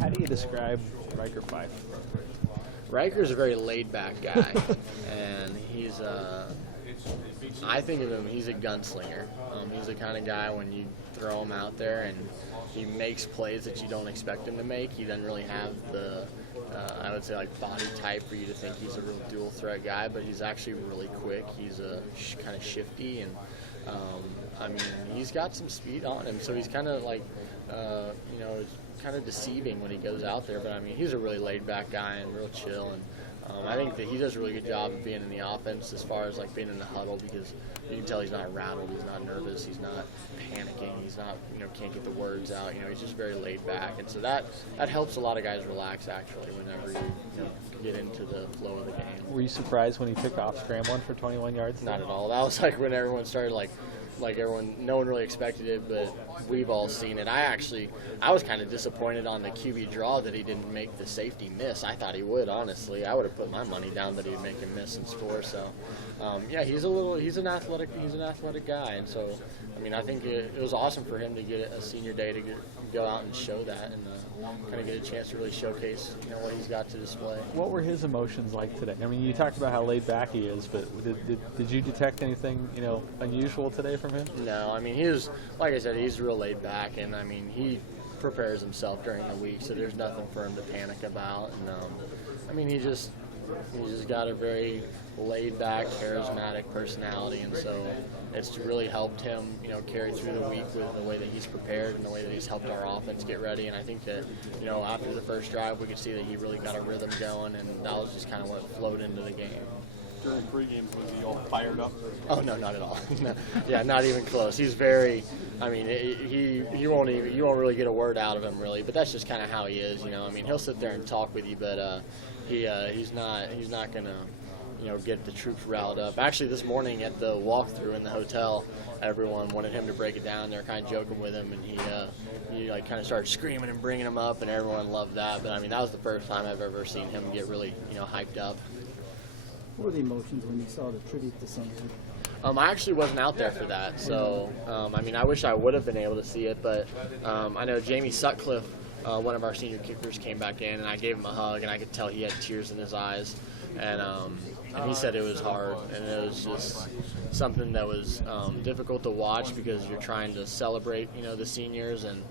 How do you describe Riker Fife? Riker's a very laid-back guy, and he's I think of him, he's a gunslinger. He's the kind of guy when you throw him out there and he makes plays that you don't expect him to make. He doesn't really have the, I would say, like body type for you to think he's a real dual threat guy, but he's actually really quick. He's kind of shifty, and I mean, he's got some speed on him, so he's kind of like, you know, kind of deceiving when he goes out there. But I mean, he's a really laid-back guy and real chill, and I think that he does a really good job of being in the offense as far as like being in the huddle, because you can tell he's not rattled, he's not nervous, he's not panicking, he's not, you know, can't get the words out. You know, he's just very laid back, and so that helps a lot of guys relax actually whenever you know, get into the flow of the game. Were you surprised when he took off scrambling for 21 yards? Not at all. That was like when everyone started like everyone, no one really expected it, but we've all seen it. I was kind of disappointed on the QB draw that he didn't make the safety miss. I thought he would, honestly. I would have put my money down that he'd make him miss and score. So, yeah, he's an athletic guy, and so, I mean, I think it was awesome for him to get a senior day to go out and show that and kind of get a chance to really showcase, you know, what he's got to display. What were his emotions like today? I mean, you talked about how laid back he is, but did you detect anything, you know, unusual today from him? No, I mean, he was, like I said, he's real laid back, and I mean, he prepares himself during the week, so there's nothing for him to panic about. And I mean, he's just got a very laid back, charismatic personality, and so it's really helped him, you know, carry through the week with the way that he's prepared and the way that he's helped our offense get ready. And I think that, you know, after the first drive, we could see that he really got a rhythm going, and that was just kind of what flowed into the game. During pregame, was he all fired up? Oh no, not at all. No. Yeah, not even close. He's very, I mean, you won't really get a word out of him really, but that's just kind of how he is, you know. I mean, he'll sit there and talk with you, but he's not gonna, you know, get the troops riled up. Actually, this morning at the walkthrough in the hotel, everyone wanted him to break it down. They were kind of joking with him, and he like kind of started screaming and bringing him up, and everyone loved that. But I mean, that was the first time I've ever seen him get really, you know, hyped up. What were the emotions when you saw the tribute to St. I actually wasn't out there for that, so I mean, I wish I would have been able to see it, but I know Jamie Sutcliffe, one of our senior kickers, came back in, and I gave him a hug, and I could tell he had tears in his eyes, and he said it was hard, and it was just something that was difficult to watch because you're trying to celebrate, you know, the seniors, and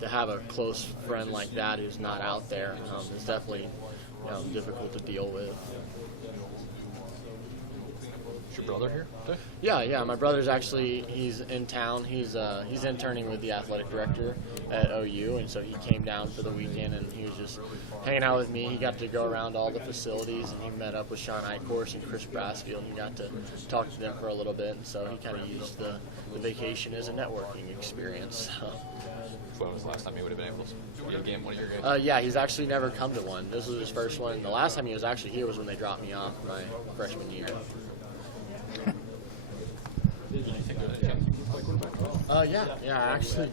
to have a close friend like that who's not out there is definitely, you know, difficult to deal with. Is your brother here today? Yeah. My brother's actually, he's in town. He's interning with the athletic director at OU, and so he came down for the weekend, and he was just hanging out with me. He got to go around all the facilities, and he met up with Sean Eichhorst and Chris Brassfield, and got to talk to them for a little bit. And so he kind of used the vacation as a networking experience. When was the last time he would have been able to see a game, one of your games? Yeah, he's actually never come to one. This was his first one. The last time he was actually here was when they dropped me off my freshman year. Yeah, actually.